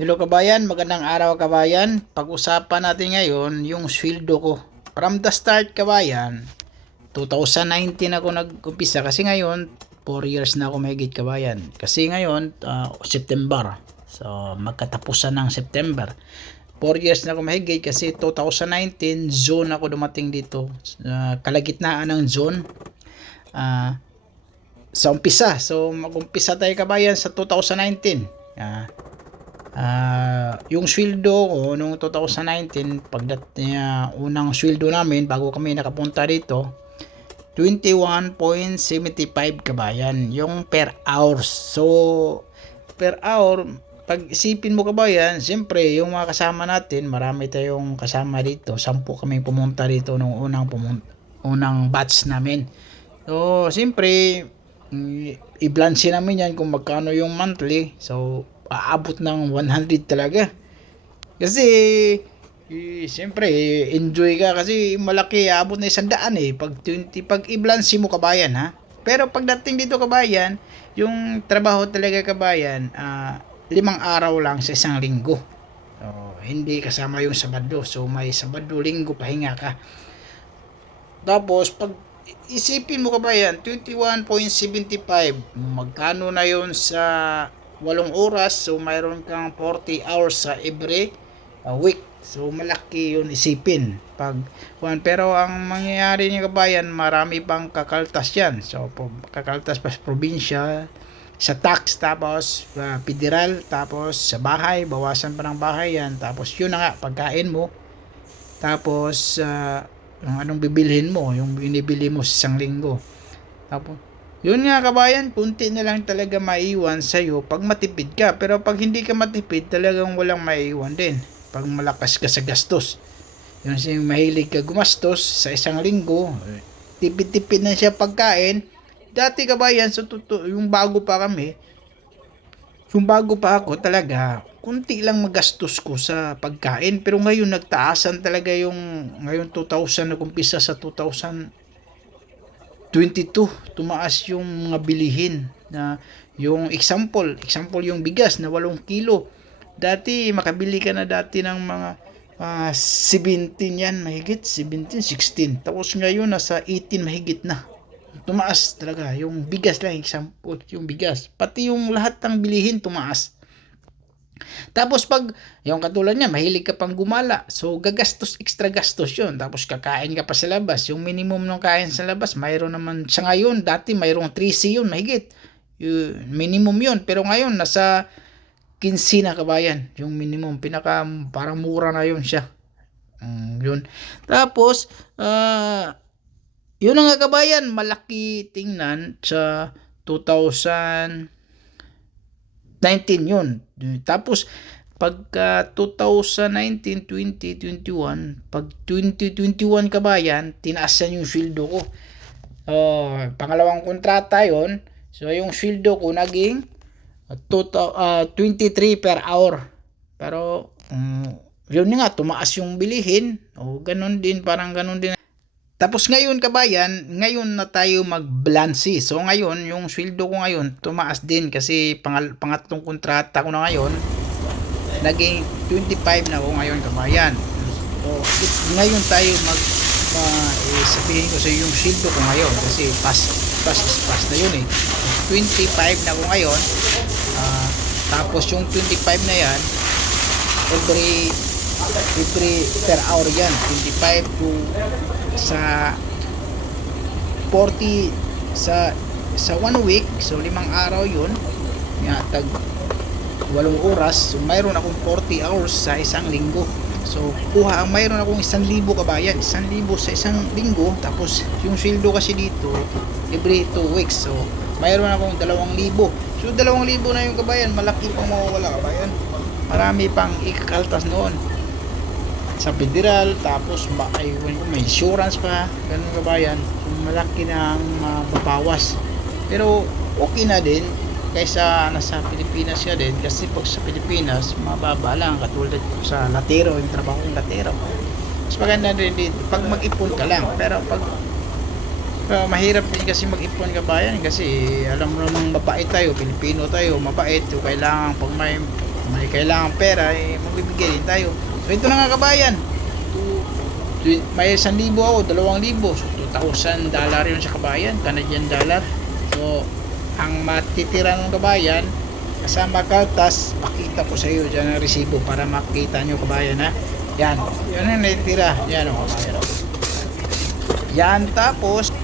Hello kabayan, magandang araw kabayan. Pag-usapan natin ngayon yung sweldo ko. From the start kabayan, 2019 ako nag-umpisa kasi ngayon 4 years na ako mahigit kabayan. Kasi ngayon ah, September. So magkatapusan ng September. 4 years na ako mahigit kasi 2019 zone ako dumating dito. Ah, kalagitnaan ng zone. Ah, sa umpisa. So mag-umpisa tayo kabayan sa 2019. Ah, Ah, yung sweldo ko noong 2019, pagdat niya unang sweldo namin bago kami nakapunta dito, 21.75 kabayan, yung per hours. So, per hour, pag isipin mo kabayan, siyempre, yung mga kasama natin, marami tayong kasama dito. Sampu kami pumunta dito nung unang pumunta, unang batch namin. So, siyempre, mm, i-balance namin yan kung magkano yung monthly. So, aabot ng 100 talaga. Kasi, eh, siyempre, eh, enjoy ka kasi malaki, aabot na isang daan eh. Pag, 20, pag i-balance mo kabayan ha. Pero pagdating dito kabayan, yung trabaho talaga kabayan, ah, limang araw lang sa isang linggo. So, hindi kasama yung Sabado. So, may Sabado, Linggo, pahinga ka. Tapos, pag isipin mo kabayan, 21.75, magkano na yun sa walong oras so mayroon kang 40 hours sa every uh, week. So malaki yun isipin pag one pero ang mangyayari niya kabayan marami pang kakaltas yan. So kakaltas pa sa probinsya sa tax tapos uh, federal tapos sa bahay bawasan pa ng bahay yan. Tapos yun na nga pagkain mo. Tapos uh, yung anong bibilhin mo? Yung binibili mo sa isang linggo. Tapos yun nga kabayan, kunti na lang talaga maiwan sa'yo pag matipid ka. Pero pag hindi ka matipid, talagang walang maiwan din. Pag malakas ka sa gastos. Yun siya mahilig ka gumastos sa isang linggo. Tipid-tipid na siya pagkain. Dati kabayan, so tuto, yung bago pa kami, yung bago pa ako talaga, kunti lang magastos ko sa pagkain. Pero ngayon nagtaasan talaga yung, ngayon 2000, nag-umpisa sa 2000, 22 tumaas yung mga bilihin na yung example example yung bigas na 8 kilo. Dati makabili ka na dati ng mga uh, 17 yan mahigit 17 16 tapos ngayon nasa 18 mahigit na. Tumaas talaga yung bigas lang example yung bigas. Pati yung lahat ng bilihin tumaas tapos pag, yung katulad niya, mahilig ka pang gumala. So, gagastos, extra gastos yun. Tapos kakain ka pa sa labas. Yung minimum ng kain sa labas, mayroon naman, sa ngayon, dati mayroong 3C yun, mahigit. Yung minimum yun. Pero ngayon, nasa 15 na kabayan. Yung minimum, pinaka, parang mura na yun siya. Um, yun. Tapos, uh, yun nga kabayan, malaki tingnan sa 2000 19 yun. Tapos, pagka 2019, 20, 21, pag 2021 kabayan, tinaas yan yung sweldo ko. Uh, pangalawang kontrata yon So, yung sweldo ko naging total, uh, 23 per hour. Pero, um, yun nga, tumaas yung bilihin. O, ganun din, parang ganun din. Tapos ngayon kabayan, ngayon na tayo mag-blancy. So ngayon, yung sweldo ko ngayon, tumaas din kasi pangal pangatlong kontrata ko na ngayon, naging 25 na ako ngayon kabayan. So ngayon tayo mag uh, eh, sabihin ko sa yung sweldo ko ngayon kasi pass is pass na yun eh. 25 na ako ngayon. Uh, tapos yung 25 na yan, every every per hour yan 25 to sa 40 sa sa one week so limang araw yun. Nga tag walong oras. So mayroon akong 40 hours sa isang linggo. So kuha ang mayroon akong isang libo kabayan. Isang libo sa isang linggo. Tapos yung sweldo kasi dito every 2 weeks. So mayroon akong dalawang libo. So dalawang libo na yung kabayan. Malaki pang mawawala kabayan. Marami pang ikakaltas noon sa federal tapos ba, ay, may insurance pa ganun kabayan so, malaki na ang mababawas. Pero okay na din kaysa nasa Pilipinas siya din. Kasi pag sa Pilipinas mababa lang. Katulad sa latero yung trabaho ng latero. Mas maganda din din pag mag-ipon ka lang. Pero pag uh, mahirap din kasi mag-ipon kabayan kasi alam mo namang mabait tayo Pilipino tayo mabait. So kailangan pag may may kailangan pera, eh, magbibigay din tayo. So, ito na nga kabayan. May 1,000 ako, 2,000. So, 2,000 dollar yun sa kabayan, Canadian dollar. So, ang matitira ng kabayan, kasama kaltas, pakita ko sa iyo dyan ang resibo para makita nyo kabayan ha. Yan, yan ang natitira. Yan o kabayan. Yan tapos,